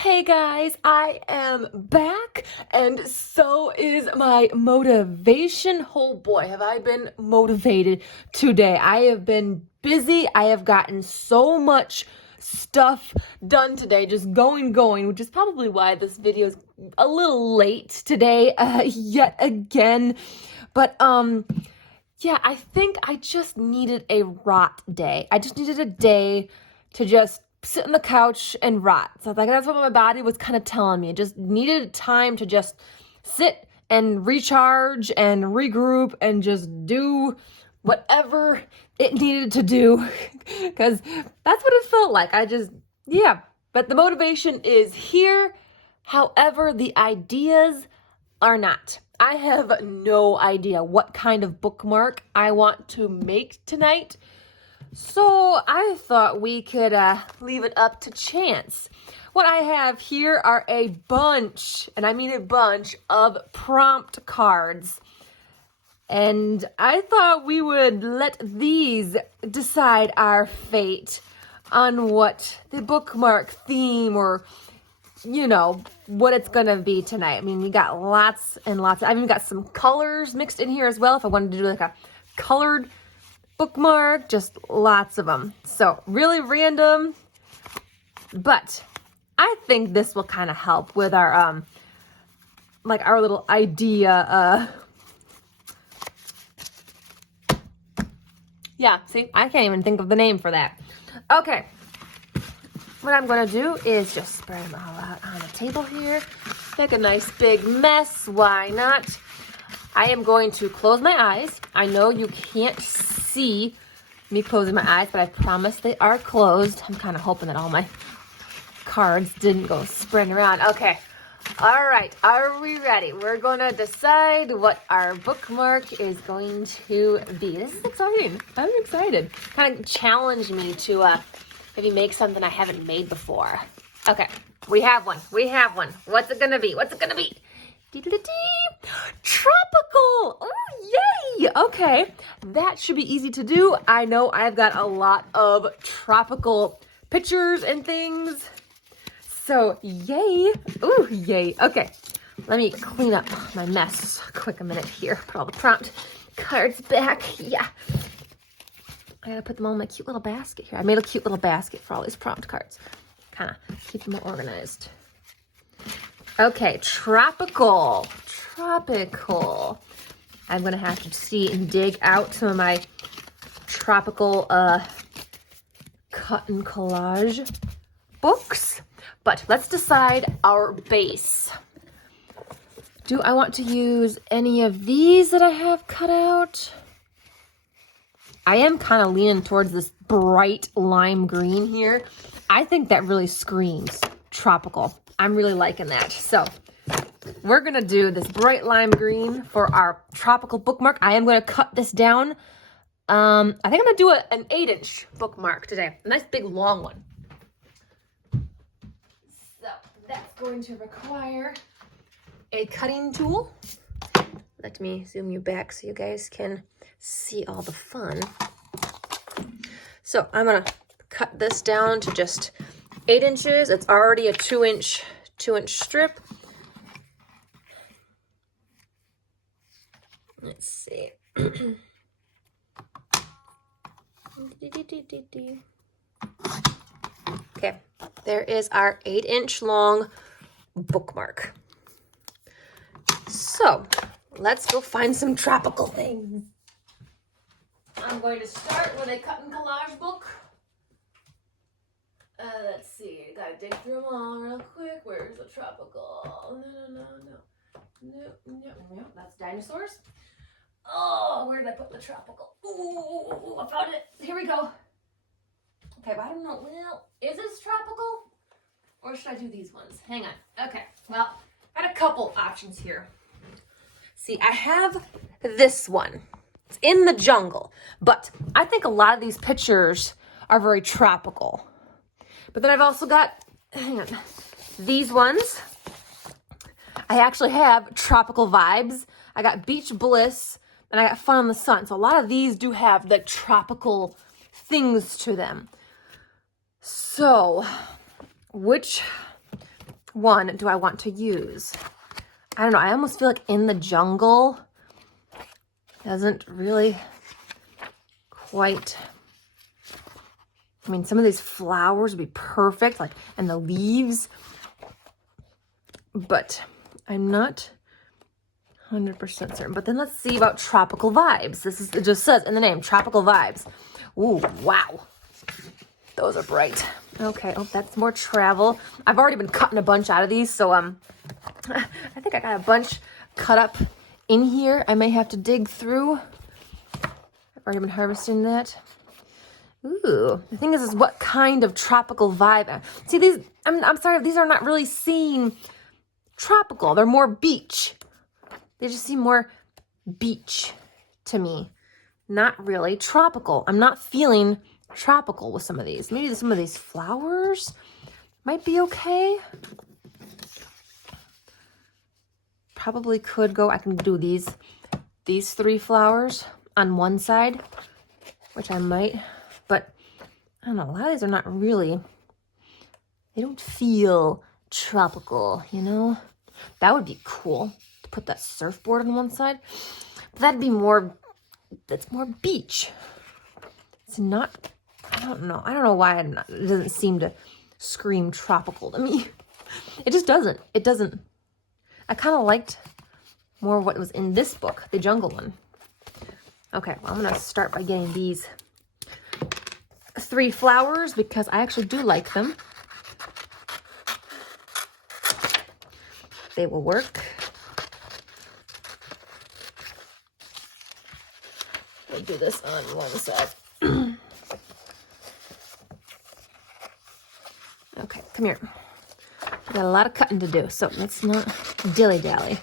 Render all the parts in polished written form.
Hey guys, I am back, and so is my motivation. Oh boy, have I been motivated today. I have been busy. I have gotten so much stuff done today, just going, which is probably why this video is a little late today, yet again. But, yeah, I think I just needed a rot day. I just needed a day to just sit on the couch and rot. So like that's what my body was kind of telling me. It just needed time to just sit and recharge and regroup and just do whatever it needed to do because that's what it felt like. But the motivation is here. However, the ideas are not. I have no idea what kind of bookmark I want to make tonight. So I thought we could leave it up to chance. What I have here are a bunch, and I mean a bunch, of prompt cards. And I thought we would let these decide our fate on what the bookmark theme or, you know, what it's going to be tonight. I mean, we got lots and lots. I've even got some colors mixed in here as well if I wanted to do like a colored bookmark, just lots of them. So really random, but I think this will kind of help with our like our little idea. Yeah, see, I can't even think of the name for that. Okay, what I'm gonna do is just spread them all out on the table here. Make a nice big mess. Why not? I am going to close my eyes. I know you can't see me closing my eyes, but I promise they are closed. I'm kind of hoping that all my cards didn't go spreading around. Okay. All right. Are we ready? We're going to decide what our bookmark is going to be. This is exciting. I'm excited. Kind of challenge me to maybe make something I haven't made before. Okay. We have one. What's it going to be? Tropical! Oh, yay! Okay, that should be easy to do. I know I've got a lot of tropical pictures and things. So, yay. Ooh, yay. Okay, let me clean up my mess. Quick a minute here. Put all the prompt cards back. Yeah. I gotta put them all in my cute little basket here. I made a cute little basket for all these prompt cards. Kind of keep them organized. Okay, tropical. I'm going to have to see and dig out some of my tropical cut and collage books. But let's decide our base. Do I want to use any of these that I have cut out? I am kind of leaning towards this bright lime green here. I think that really screams tropical. I'm really liking that. So we're going to do this bright lime green for our tropical bookmark. I am going to cut this down. I think I'm going to do an 8-inch bookmark today. A nice big long one. So that's going to require a cutting tool. Let me zoom you back so you guys can see all the fun. So I'm going to cut this down to just 8 inches. It's already a 2-inch strip. Let's see. Okay, there is our 8-inch long bookmark. So let's go find some tropical things. I'm going to start with a cut and collage book. Let's see, gotta dig through them all real quick. Where's the tropical? No, that's dinosaurs. Oh, where did I put the tropical? Ooh, I found it. Here we go. Okay, but I don't know. Well, is this tropical? Or should I do these ones? Hang on. Okay, well, I got a couple options here. See, I have this one. It's in the jungle. But I think a lot of these pictures are very tropical. But then I've also got, hang on, these ones. I actually have tropical vibes. I got beach bliss, and I got fun in the sun. So a lot of these do have the tropical things to them. So which one do I want to use? I don't know. I almost feel like In the Jungle doesn't really quite... I mean, some of these flowers would be perfect, like, and the leaves. But I'm not 100% certain. But then let's see about Tropical Vibes. It just says in the name, Tropical Vibes. Ooh, wow. Those are bright. Okay, oh, that's more travel. I've already been cutting a bunch out of these, so I think I got a bunch cut up in here. I may have to dig through. I've already been harvesting that. Ooh, the thing is what kind of tropical vibe? See, these, I'm sorry, these are not really seem tropical. They're more beach. They just seem more beach to me. Not really tropical. I'm not feeling tropical with some of these. Maybe some of these flowers might be okay. Probably could go, I can do these 3 flowers on one side, which I might. But I don't know, a lot of these are not really, they don't feel tropical, you know? That would be cool to put that surfboard on one side. But that'd be more, that's more beach. It's not, I don't know why it doesn't seem to scream tropical to me. It just doesn't. It doesn't. I kind of liked more what was in this book, the jungle one. Okay, well, I'm going to start by getting these 3 flowers because I actually do like them. They will work. We'll do this on one side. Okay, come here. We got a lot of cutting to do, so let's not dilly-dally.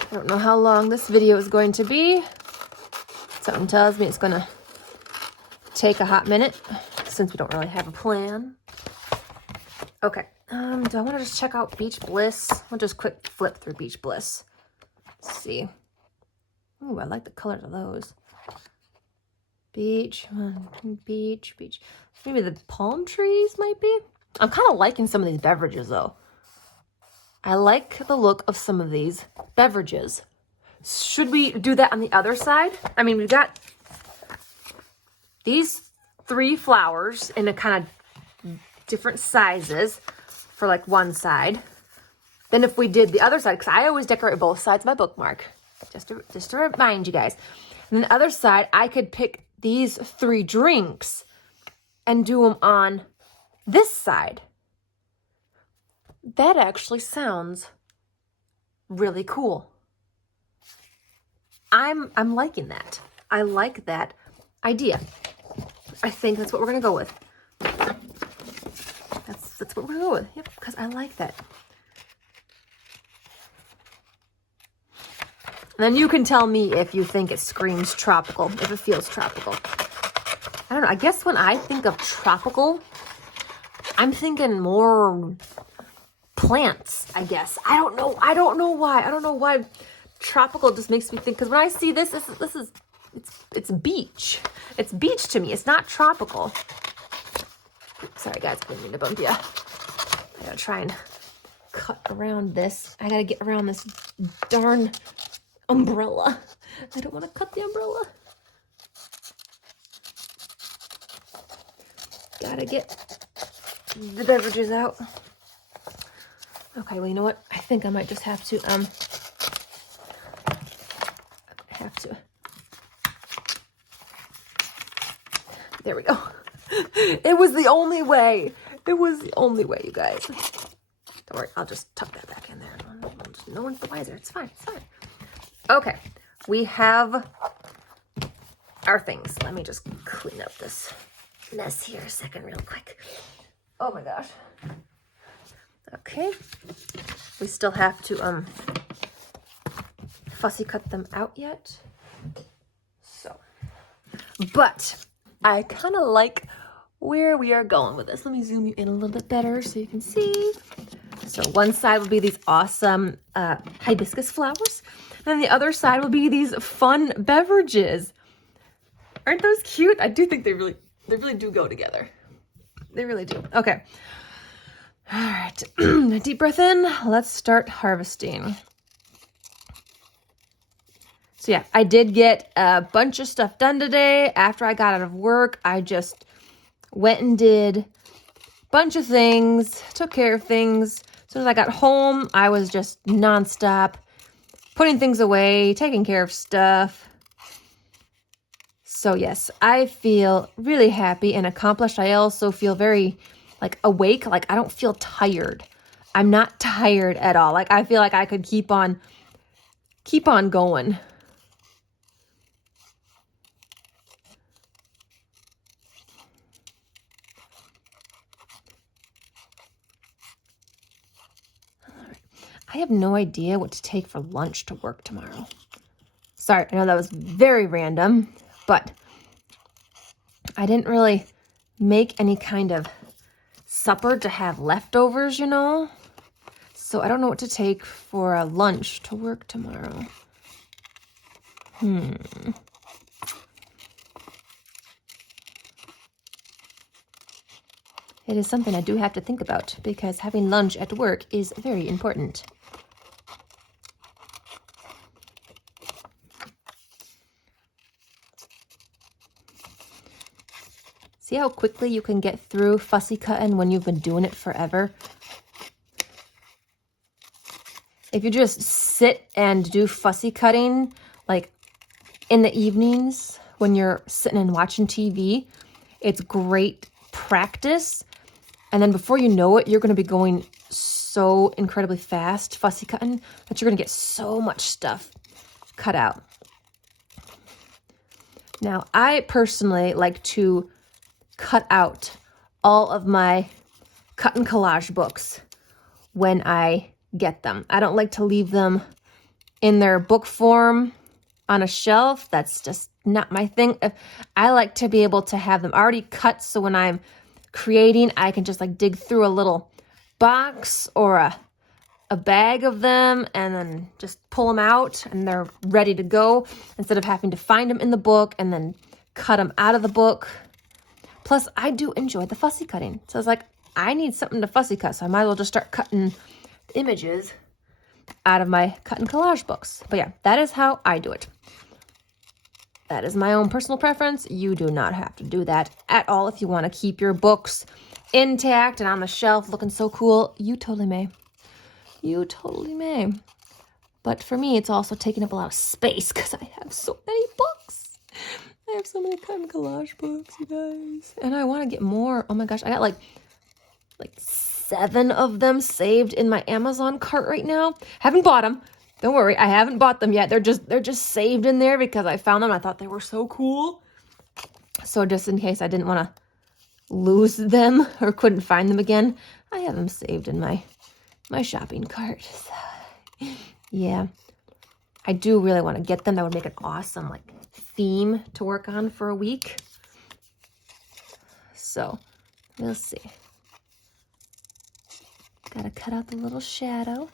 I don't know how long this video is going to be. Something tells me it's going to take a hot minute since we don't really have a plan. Okay, do I want to just check out Beach Bliss? I'll just quick flip through Beach Bliss. Let's see. Ooh, I like the colors of those. Beach. Maybe the palm trees might be. I'm kind of liking some of these beverages though. I like the look of some of these beverages. Should we do that on the other side? I mean, we've got these 3 flowers in a kind of different sizes for like one side. Then if we did the other side, because I always decorate both sides of my bookmark, just to remind you guys. And the other side, I could pick these 3 drinks and do them on this side. That actually sounds really cool. I'm liking that. I like that idea. I think that's what we're gonna go with. That's what we're gonna go with. Yep, because I like that. And then you can tell me if you think it screams tropical, if it feels tropical. I don't know. I guess when I think of tropical, I'm thinking more plants, I guess. I don't know why. I don't know why tropical just makes me think, because when I see this is it's beach. It's beach to me. It's not tropical. Sorry guys, I didn't mean to bump you. I gotta try and cut around this. I gotta get around this darn umbrella. I don't want to cut the umbrella. Gotta get the beverages out. Okay, well, you know what? I think I might just have to, there we go. It was the only way. It was the only way, you guys. Don't worry, I'll just tuck that back in there. No one's the wiser. It's fine, it's fine. Okay, we have our things. Let me just clean up this mess here a second real quick. Oh my gosh. Okay, we still have to fussy cut them out yet. So, but I kind of like where we are going with this. Let me zoom you in a little bit better so you can see. So one side will be these awesome hibiscus flowers, and the other side will be these fun beverages. Aren't those cute? I do think they really do go together. They really do. Okay. All right. Deep breath in. Let's start harvesting. So yeah, I did get a bunch of stuff done today. After I got out of work, I just went and did a bunch of things, took care of things. As soon as I got home, I was just nonstop putting things away, taking care of stuff. So yes, I feel really happy and accomplished. I also feel very like awake. Like I don't feel tired. I'm not tired at all. Like I feel like I could keep on going. I have no idea what to take for lunch to work tomorrow. Sorry, I know that was very random, but I didn't really make any kind of supper to have leftovers, you know? So I don't know what to take for a lunch to work tomorrow. It is something I do have to think about because having lunch at work is very important. See how quickly you can get through fussy cutting when you've been doing it forever? If you just sit and do fussy cutting, like in the evenings when you're sitting and watching TV, it's great practice. And then before you know it, you're going to be going so incredibly fast, fussy cutting, that you're going to get so much stuff cut out. Now, I personally like to cut out all of my cut and collage books when I get them. I don't like to leave them in their book form on a shelf. That's just not my thing. I like to be able to have them already cut, so when I'm creating, I can just like dig through a little box or a bag of them and then just pull them out and they're ready to go, instead of having to find them in the book and then cut them out of the book. Plus, I do enjoy the fussy cutting. So it's like, I need something to fussy cut, so I might as well just start cutting images out of my cut and collage books. But yeah, that is how I do it. That is my own personal preference. You do not have to do that at all. If you want to keep your books intact and on the shelf looking so cool, you totally may. You totally may. But for me, it's also taking up a lot of space because I have so many books. I have so many cut and collage books, you guys. And I want to get more. Oh my gosh, I got like 7 of them saved in my Amazon cart right now. Haven't bought them. Don't worry, I haven't bought them yet. They're just saved in there because I found them. I thought they were so cool. So just in case I didn't want to lose them or couldn't find them again, I have them saved in my shopping cart. So, yeah, I do really want to get them. That would make an awesome like theme to work on for a week. So we'll see. Gotta cut out the little shadow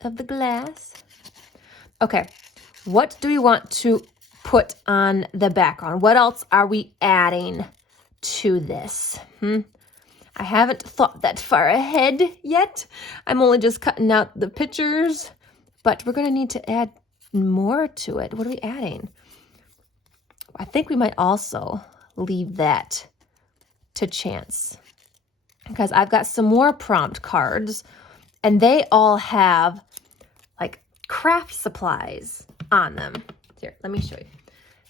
of the glass. Okay, what do we want to put on the background? What else are we adding to this? I haven't thought that far ahead yet. I'm only just cutting out the pictures, but we're going to need to add more to it. What are we adding? I think we might also leave that to chance, because I've got some more prompt cards and they all have like craft supplies on them. Here, let me show you.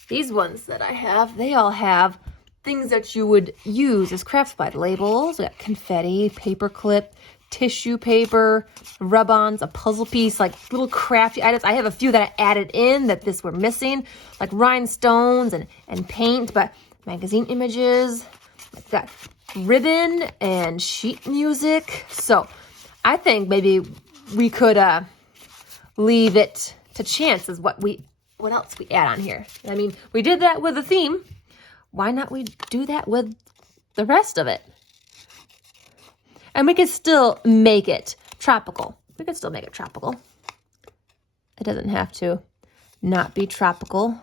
These ones that I have, they all have things that you would use as craft supply. Labels, we got confetti, paper clip, tissue paper, rub-ons, a puzzle piece, like little crafty items. I have a few that I added in that this were missing, like rhinestones and paint, but magazine images, like that ribbon and sheet music. So I think maybe we could leave it to chance as what else we add on here. I mean, we did that with the theme. Why not we do that with the rest of it? And we could still make it tropical. We could still make it tropical. It doesn't have to not be tropical.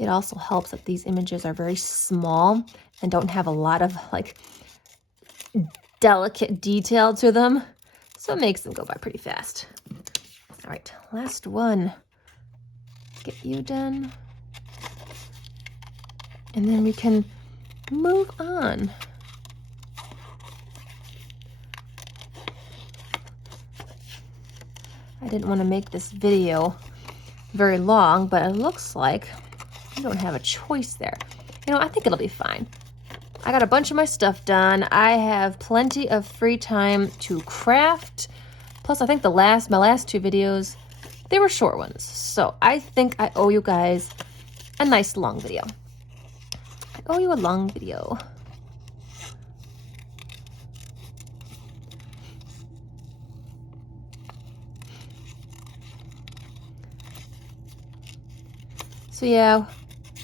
It also helps that these images are very small and don't have a lot of like delicate detail to them. So it makes them go by pretty fast. All right, last one. Get you done. And then we can move on. I didn't want to make this video very long, but it looks like you don't have a choice there. You know, I think it'll be fine. I got a bunch of my stuff done. I have plenty of free time to craft. Plus, I think my last two videos, they were short ones. So I think I owe you guys a nice long video. I owe you a long video. So yeah,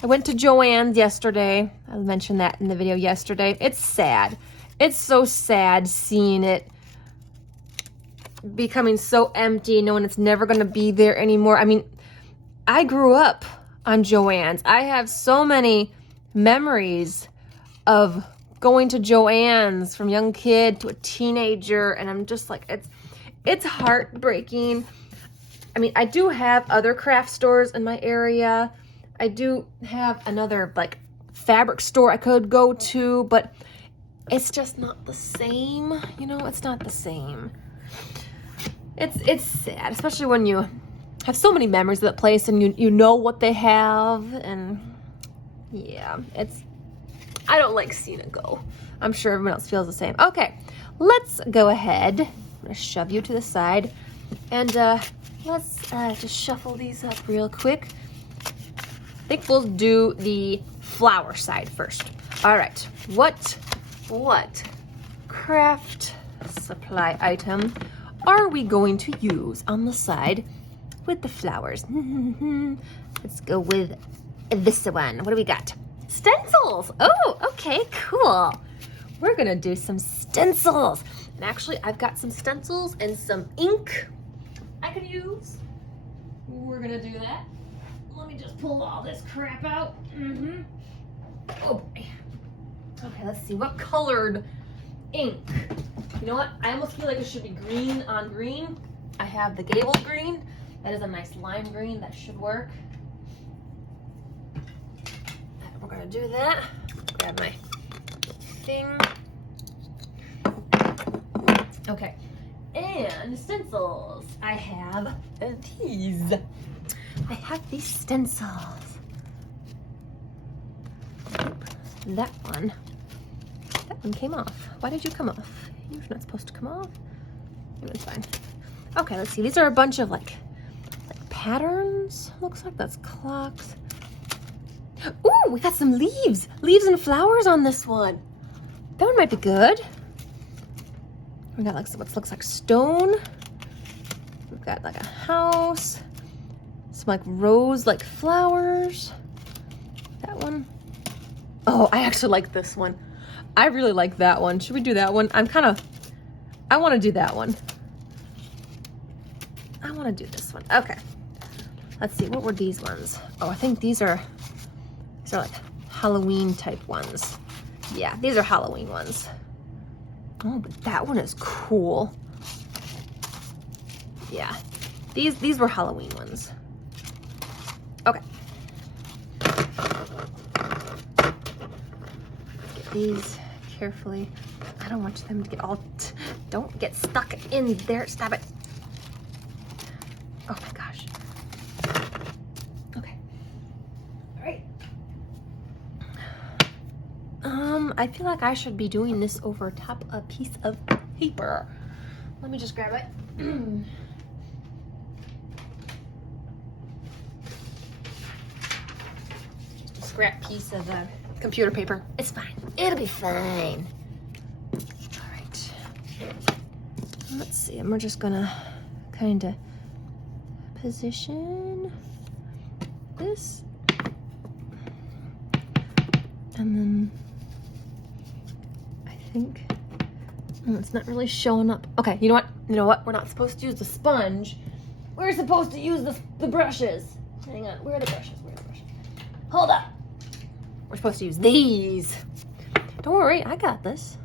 I went to Joann's yesterday. I mentioned that in the video yesterday. It's sad. It's so sad seeing it becoming so empty, knowing it's never going to be there anymore. I mean, I grew up on Joann's. I have so many memories of going to Joann's from young kid to a teenager, and I'm just like, it's heartbreaking. I mean, I do have other craft stores in my area. I do have another like fabric store I could go to, but it's just not the same. You know, it's not the same. It's sad, especially when you have so many memories of that place and you know what they have, and yeah, I don't like seeing it go. I'm sure everyone else feels the same. Okay, let's go ahead. I'm gonna shove you to the side, and let's just shuffle these up real quick. I think we'll do the flower side first. All right, what craft supply item are we going to use on the side with the flowers? Let's go with this one. What do we got? Stencils. Oh, okay, cool. We're gonna do some stencils. And actually, I've got some stencils and some ink I could use. We're gonna do that. Let me just pull all this crap out. Oh boy. Okay, let's see. What colored ink? You know what? I almost feel like it should be green on green. I have the Gable green. That is a nice lime green. That should work. We're gonna do that. Grab my thing. Okay. And stencils. I have these. I have these stencils. That one came off. Why did you come off? You're not supposed to come off. It was fine. Okay, let's see. These are a bunch of like patterns. Looks like that's clocks. Ooh, we got some leaves. Leaves and flowers on this one. That one might be good. We got like what looks like stone. We've got like a house. Some like rose like flowers. That one. Oh, I actually like this one. I really like that one. Should we do that one? I want to do that one. I want to do this one. Okay. Let's see. What were these ones? Oh, I think these are like Halloween type ones. Yeah, these are Halloween ones. Oh, but that one is cool. Yeah. These were Halloween ones. Okay. Get these carefully. I don't want them to get all, don't get stuck in there. Stop it. Oh my gosh. Okay. All right. I feel like I should be doing this over top a piece of paper. Let me just grab it. Just a scrap piece of computer paper. It's fine. It'll be fine. All right. Let's see. And we're just gonna kind of position this, and then I think it's not really showing up. Okay, you know what? We're not supposed to use the sponge. We're supposed to use the brushes. Hang on. Where are the brushes? Hold up. We're supposed to use these. Don't worry, I got this.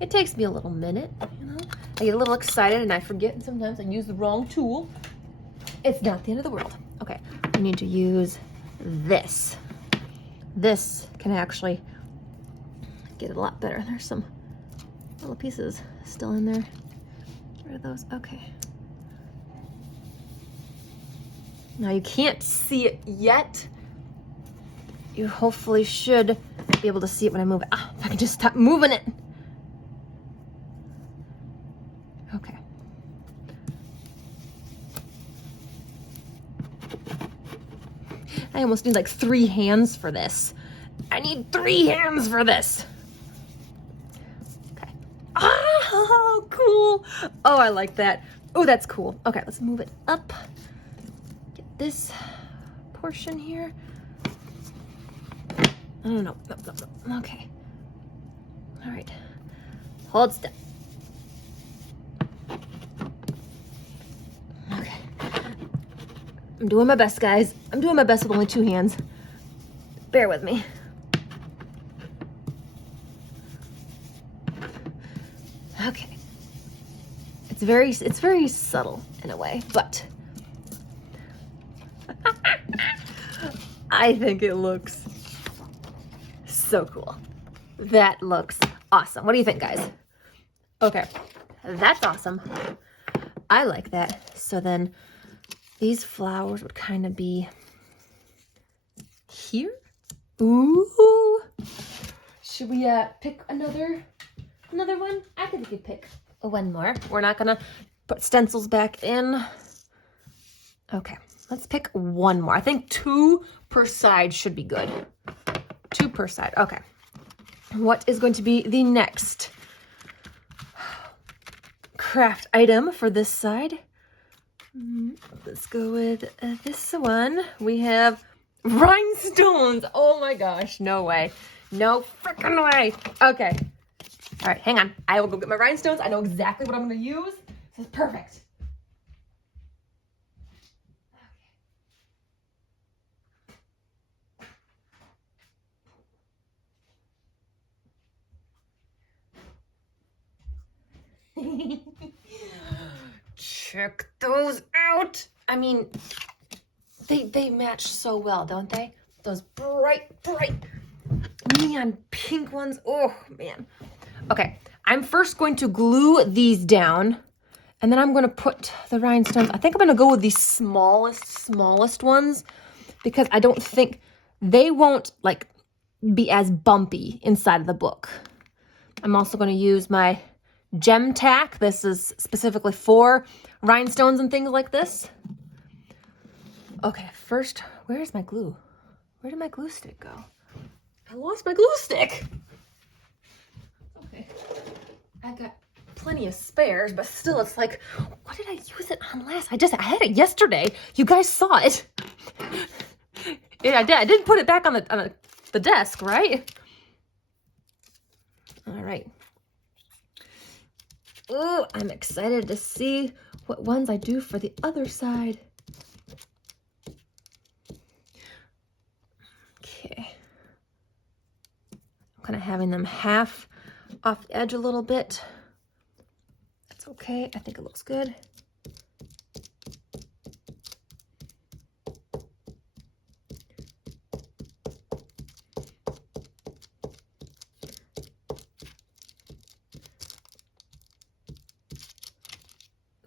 It takes me a little minute, you know. I get a little excited and I forget, and sometimes I use the wrong tool. It's not the end of the world. Okay, we need to use this. This can actually get it a lot better. There's some little pieces still in there. Get rid of those. Okay. Now you can't see it yet. You hopefully should be able to see it when I move it. Ah, if I can just stop moving it. Okay. I almost need like 3 hands for this. I need 3 hands for this. Okay. Oh, cool. Oh, I like that. Oh, that's cool. Okay, let's move it up. Get this portion here. No, no, no, no, no, no. Okay. All right. Hold still. Okay. I'm doing my best, guys. I'm doing my best with only 2 hands. Bear with me. Okay. It's very subtle in a way, but I think it looks so cool. That looks awesome. What do you think, guys? Okay, that's awesome. I like that. So then these flowers would kind of be here. Ooh. Should we pick another one? I think we could pick one more. We're not gonna put stencils back in. Okay, let's pick one more. I think 2 per side should be good. 2 per side. Okay. What is going to be the next craft item for this side? Let's go with this one. We have rhinestones. Oh my gosh, no way. No freaking way. Okay. All right, hang on. I will go get my rhinestones. I know exactly what I'm going to use. This is perfect. Check those out. I mean, they match so well, don't they? Those bright neon pink ones. Oh, man. Okay, I'm first going to glue these down, and then I'm going to put the rhinestones. I think I'm going to go with the smallest ones, because I don't think they won't like be as bumpy inside of the book. I'm also going to use my gem tack. This is specifically for rhinestones and things like this. Okay, first, where's my glue? Where did my glue stick go? I lost my glue stick. Okay, I got plenty of spares, but still, it's like, what did I use it on last? I had it yesterday. You guys saw it. Yeah, I did. I didn't put it back on the desk, right? All right. Oh, I'm excited to see what ones I do for the other side. Okay. I'm kind of having them half off the edge a little bit. That's okay. I think it looks good.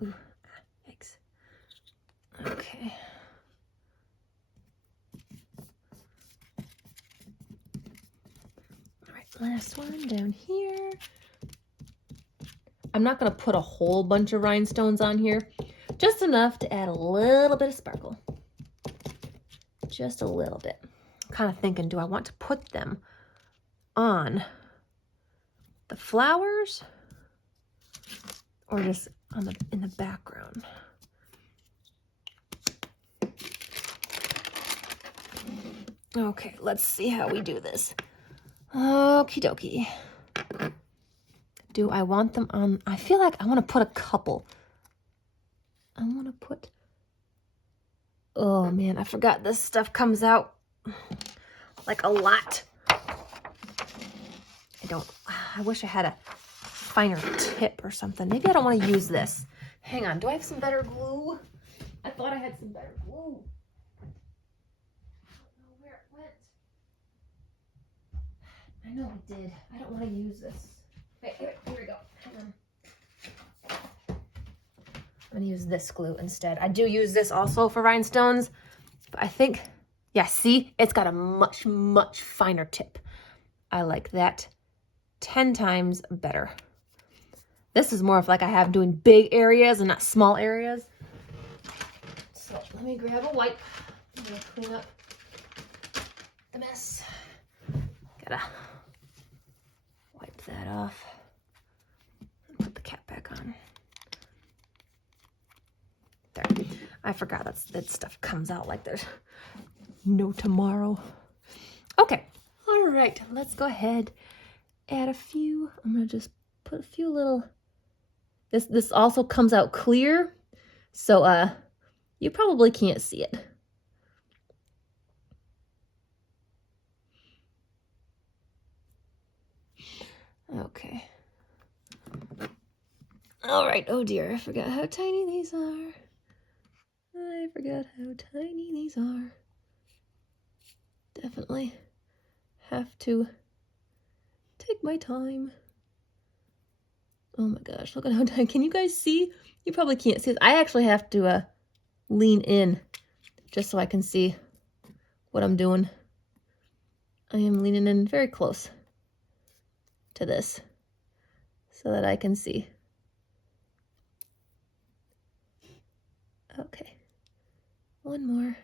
Ooh, yikes. Okay. All right, last one down here. I'm not going to put a whole bunch of rhinestones on here, just enough to add a little bit of sparkle. Just a little bit. I'm kind of thinking, do I want to put them on the flowers or just on in the background? Okay, let's see how we do this. Okie dokie. Do I want them on? I feel like I want to put a couple. I want to put, oh man, I forgot this stuff comes out. like a lot. I wish I had a finer tip or something. Maybe I don't want to use this. Hang on, do I have some better glue? I thought I had some better glue. I don't know where it went. I know I did. I don't want to use this. Okay, here we go. Hang on. I'm going to use this glue instead. I do use this also for rhinestones, but I think, yeah, see? It's got a much, much finer tip. I like that 10 times better. This is more of like I have doing big areas and not small areas. So let me grab a wipe. I'm going to clean up the mess. Gotta wipe that off and put the cap back on. There. I forgot that stuff comes out like there's no tomorrow. Okay. All right. Let's go ahead. Add a few. I'm going to just put a few little. This also comes out clear. So you probably can't see it. Okay. All right. Oh dear. I forgot how tiny these are. I forgot how tiny these are. Definitely have to take my time. Oh my gosh, look at how tiny. Can you guys see? You probably can't see this. I actually have to lean in just so I can see what I'm doing. I am leaning in very close to this so that I can see. Okay, one more.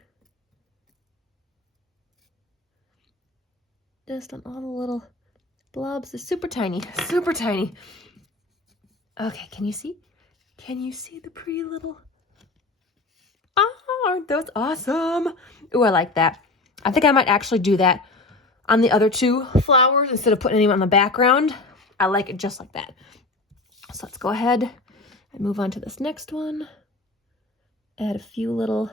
Just on all the little blobs. They're super tiny, super tiny. Okay, can you see? Can you see the pretty little... Oh, aren't those awesome? Ooh, I like that. I think I might actually do that on the other two flowers instead of putting any on the background. I like it just like that. So let's go ahead and move on to this next one. Add a few little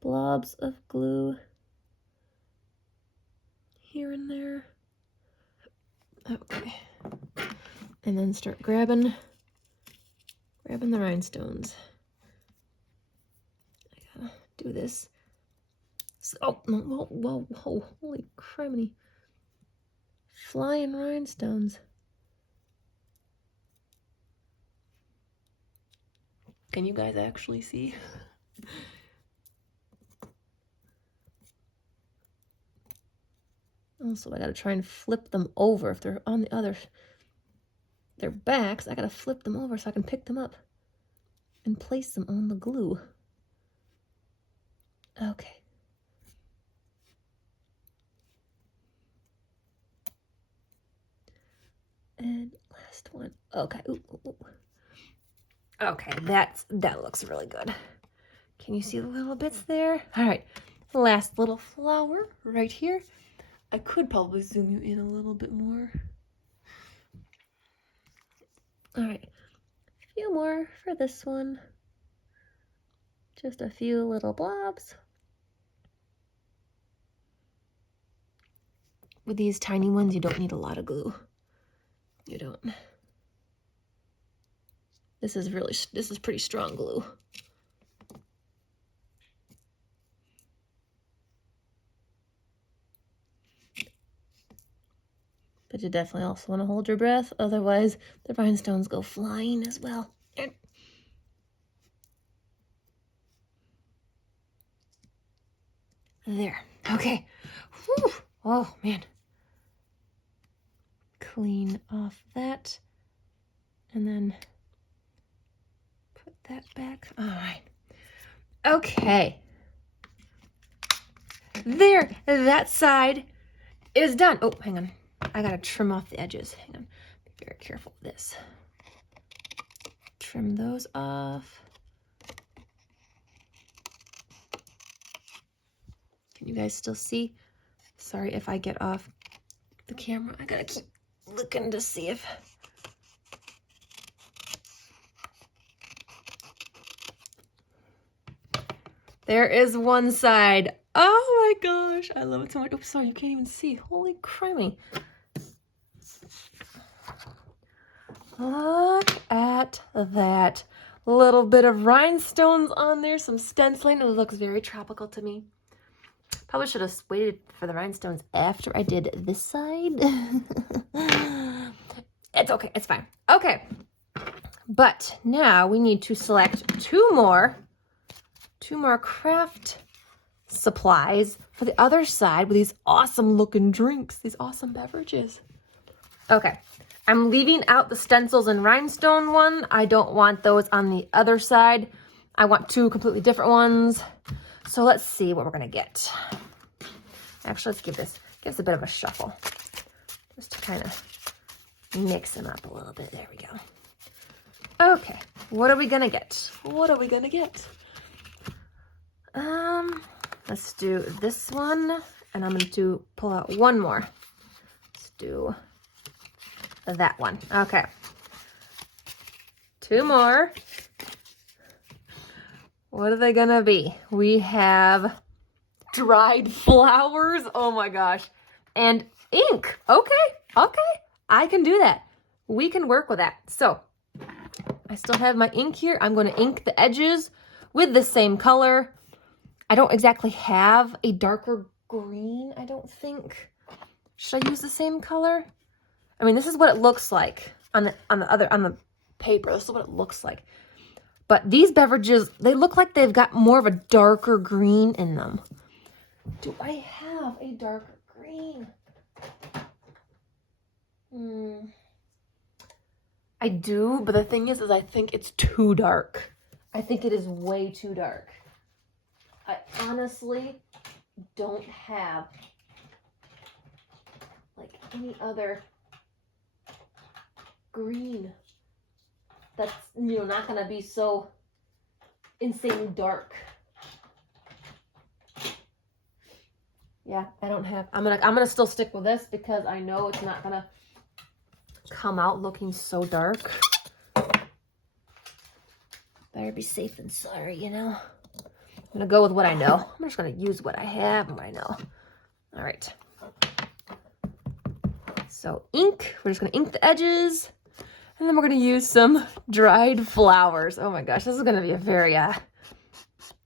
blobs of glue here and there. Okay. And then start grabbing the rhinestones. I gotta do this. Oh, whoa, whoa, whoa, holy criminy. Flying rhinestones. Can you guys actually see? Also, I gotta try and flip them over. If they're on the other, their backs, I gotta flip them over so I can pick them up and place them on the glue. Okay. And last one. Okay. Ooh, ooh, ooh. Okay, that looks really good. Can you see the little bits there? All right, last little flower right here. I could probably zoom you in a little bit more. All right, a few more for this one. Just a few little blobs. With these tiny ones, you don't need a lot of glue. You don't. This is pretty strong glue. But you definitely also want to hold your breath, otherwise the rhinestones go flying as well. There. Okay. Whew. Oh, man. Clean off that. And then put that back. All right. Okay. There. That side is done. Oh, hang on. I gotta trim off the edges. Hang on. Be very careful with this. Trim those off. Can you guys still see? Sorry if I get off the camera. I gotta keep looking to see if... There is one side Oh my gosh, I love it so much. Oh, sorry, you can't even see. Holy criminy. Look at that. Little bit of rhinestones on there, some stenciling. It looks very tropical to me. Probably should have waited for the rhinestones after I did this side. It's okay, it's fine. Okay, but now we need to select two more craft supplies for the other side with these awesome looking drinks, these awesome beverages. Okay, I'm leaving out the stencils and rhinestone one. I don't want those on the other side. I want two completely different ones. So let's see what we're gonna get. Actually, let's give this a bit of a shuffle, just to kind of mix them up a little bit. There we go. Okay, what are we gonna get? What are we gonna get? Let's do this one, and I'm gonna pull out one more. Let's do that one. Okay, two more. What are they gonna be? We have dried flowers. Oh my gosh. And ink. Okay. I can do that. We can work with that. So I still have my ink here. I'm going to ink the edges with the same color. I don't exactly have a darker green, I don't think. Should I use the same color? I mean, this is what it looks like on the paper. This is what it looks like. But these beverages, they look like they've got more of a darker green in them. Do I have a darker green? I do, but the thing is I think it's too dark. I think it is way too dark. I honestly don't have like any other green that's, you know, not gonna be so insanely dark. Yeah, I don't have. I'm gonna still stick with this because I know it's not gonna come out looking so dark. Better be safe than sorry, you know. I'm gonna go with what I know. I'm just gonna use what I have and what I know. All right. So ink. We're just gonna ink the edges, and then we're gonna use some dried flowers. Oh my gosh, this is gonna be a very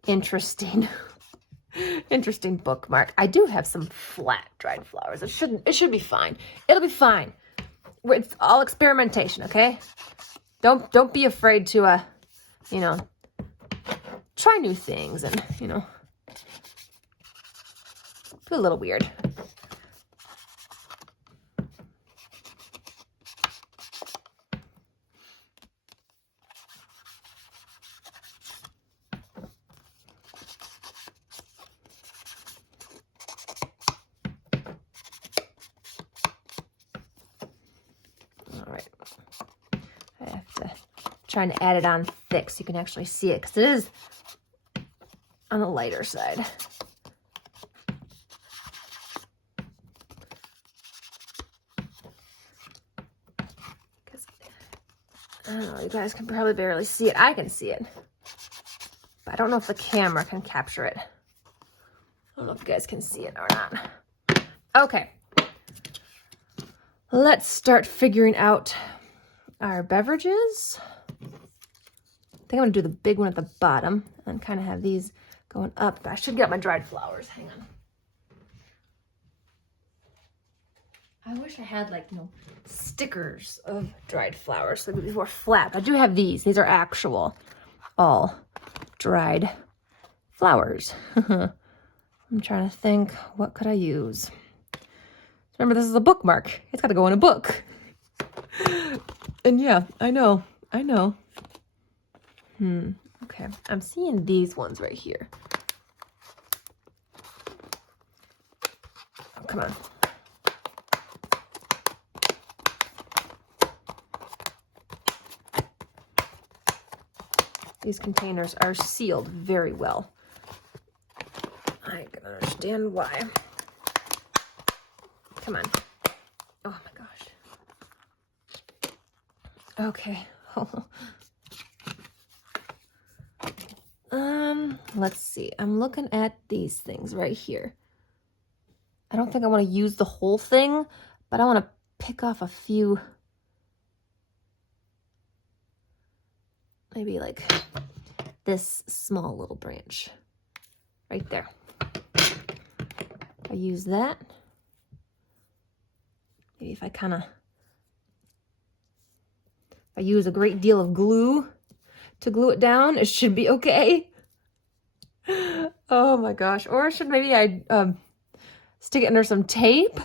interesting bookmark. I do have some flat dried flowers. It should be fine. It'll be fine. It's all experimentation, okay? Don't be afraid to you know, try new things and, you know, do a little weird. Trying to add it on thick so you can actually see it, because it is on the lighter side. Because I don't know, you guys can probably barely see it. I can see it, but I don't know if the camera can capture it. I don't know if you guys can see it or not. Okay, let's start figuring out our beverages. I think I'm gonna do the big one at the bottom and kind of have these going up. I should get my dried flowers. Hang on. I wish I had, like, you know, stickers of dried flowers so they'd be more flat. I do have these. These are actual all dried flowers. I'm trying to think, what could I use? Remember, this is a bookmark. It's got to go in a book. And yeah, I know. Okay, I'm seeing these ones right here. Oh, come on. These containers are sealed very well. I can understand why. Come on. Oh my gosh. Okay. Let's see. I'm looking at these things right here. I don't think I want to use the whole thing, but I want to pick off a few. Maybe like this small little branch right there. I use that. Maybe if I use a great deal of glue to glue it down, it should be okay. Oh my gosh. Or should maybe I stick it under some tape?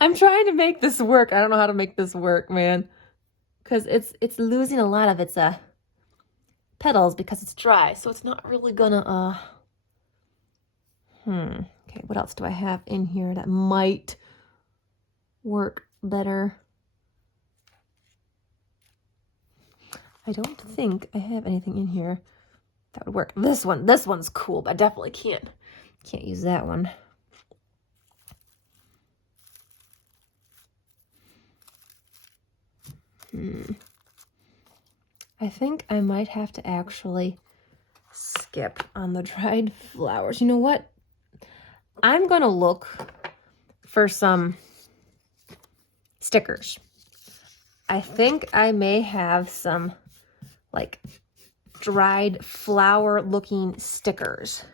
I'm trying to make this work. I don't know how to make this work, man. Because it's losing a lot of its petals because it's dry. So it's not really gonna Okay, what else do I have in here that might work better? I don't think I have anything in here that would work. This one's cool, but I definitely can't use that one. I think I might have to actually skip on the dried flowers. You know what? I'm gonna look for some stickers. I think I may have some like dried flower looking stickers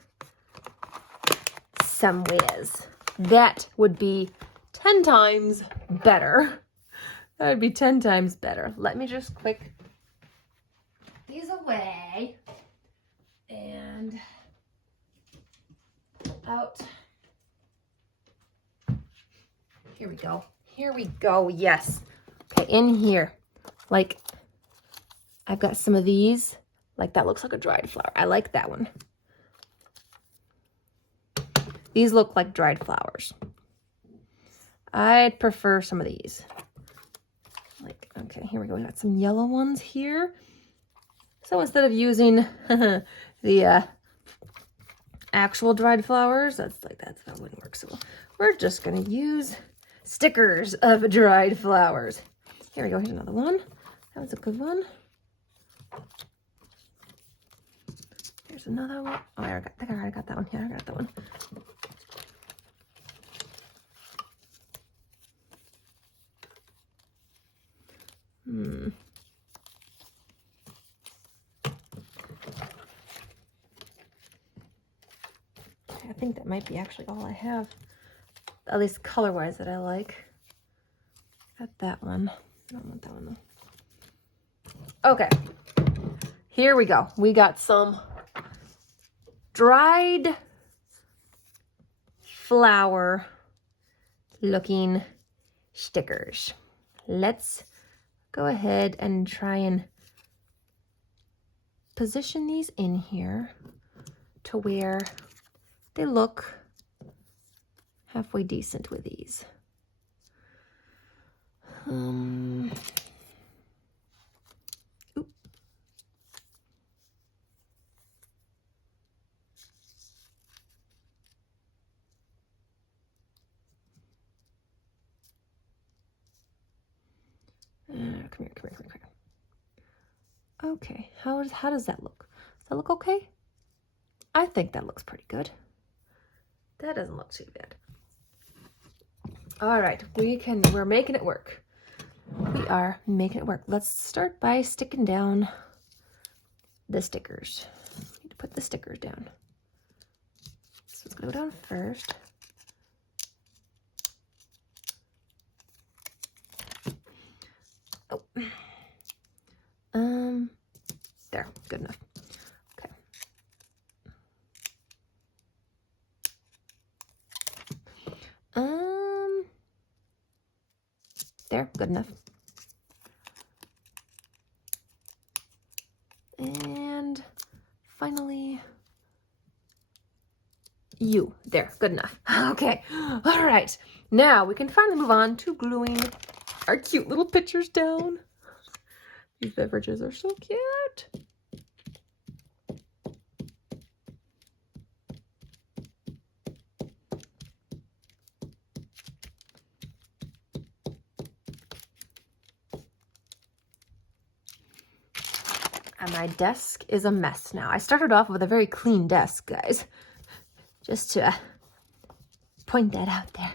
somewheres. That would be 10 times better. That would be 10 times better. Let me just quick put these away and pull out. Here we go. Here we go. Yes. Okay, in here, like I've got some of these. Like that looks like a dried flower. I like that one. These look like dried flowers. I'd prefer some of these. Like, okay, here we go. We got some yellow ones here. So instead of using the actual dried flowers, that's not wouldn't work so well. We're just gonna use stickers of dried flowers. Here we go. Here's another one. That was a good one. Here's another one. Oh, I think I already got that one. Yeah, I got that one. I think that might be actually all I have, at least color-wise, that I like. Got that one. I don't want that one though. Okay, here we go. We got some dried flower looking stickers. Let's go ahead and try and position these in here to where they look halfway decent with these. Oop. Come here. Okay, how does that look? Does that look okay? I think that looks pretty good. That doesn't look too bad. All right, we're making it work. We are making it work. Let's start by sticking down the stickers. Need to put the stickers down. So let's go down first. Oh. There, good enough. Okay. There, good enough. And finally, you. There, good enough. Okay, all right. Now we can finally move on to gluing our cute little pictures down. These beverages are so cute. And my desk is a mess now. I started off with a very clean desk, guys. Just to point that out there.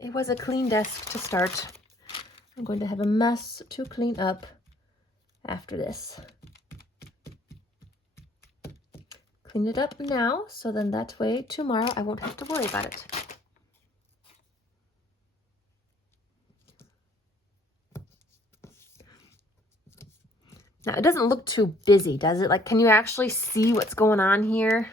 It was a clean desk to start. I'm going to have a mess to clean up after this. Clean it up now, so then that way tomorrow I won't have to worry about it. Now, it doesn't look too busy, does it? Like, can you actually see what's going on here?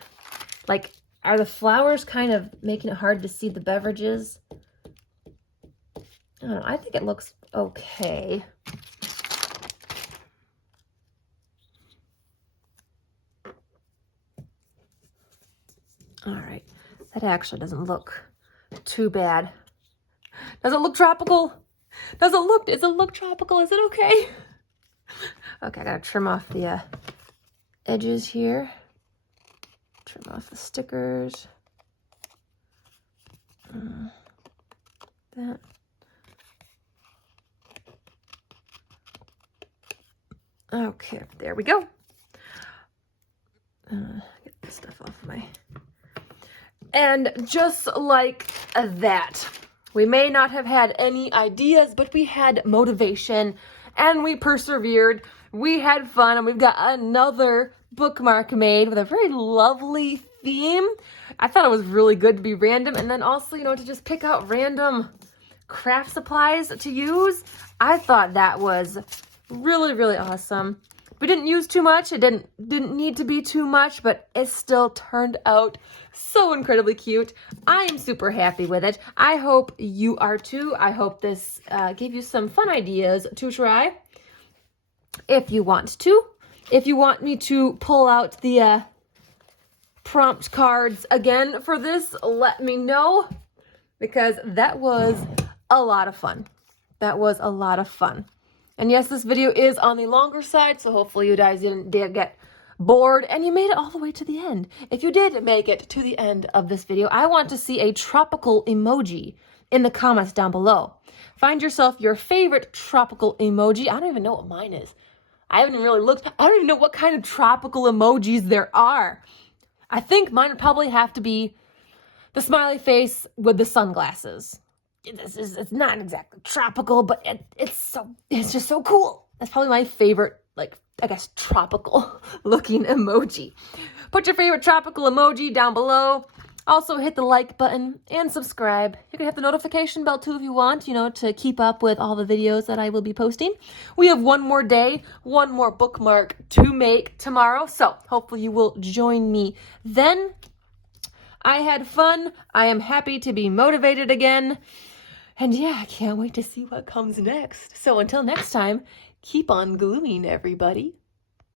Like, are the flowers kind of making it hard to see the beverages? I don't know. I think it looks okay. All right. That actually doesn't look too bad. Does it look tropical? Does it look tropical? Is it okay? Okay, I gotta trim off the edges here. Trim off the stickers. That. Okay, there we go. Get this stuff off my... And just like that, we may not have had any ideas, but we had motivation and we persevered. We had fun, and we've got another bookmark made with a very lovely theme. I thought it was really good to be random, and then also, you know, to just pick out random craft supplies to use. I thought that was really, really awesome. We didn't use too much. It didn't need to be too much, but it still turned out so incredibly cute. I am super happy with it. I hope you are too. I hope this gave you some fun ideas to try. If you want to. If you want me to pull out the prompt cards again for this, let me know, because that was a lot of fun. That was a lot of fun. And yes, this video is on the longer side, so hopefully you guys didn't get bored and you made it all the way to the end. If you did make it to the end of this video, I want to see a tropical emoji in the comments down below. Find yourself your favorite tropical emoji. I don't even know what mine is. I haven't really looked. I don't even know what kind of tropical emojis there are. I think mine would probably have to be the smiley face with the sunglasses. It's not exactly tropical, but it's just so cool. That's probably my favorite, like, I guess, tropical looking emoji. Put your favorite tropical emoji down below. Also hit the like button and subscribe. You can hit the notification bell too if you want, you know, to keep up with all the videos that I will be posting. We have one more day, one more bookmark to make tomorrow, so hopefully you will join me then. I had fun. I am happy to be motivated again. And yeah, I can't wait to see what comes next. So until next time, keep on gluing, everybody.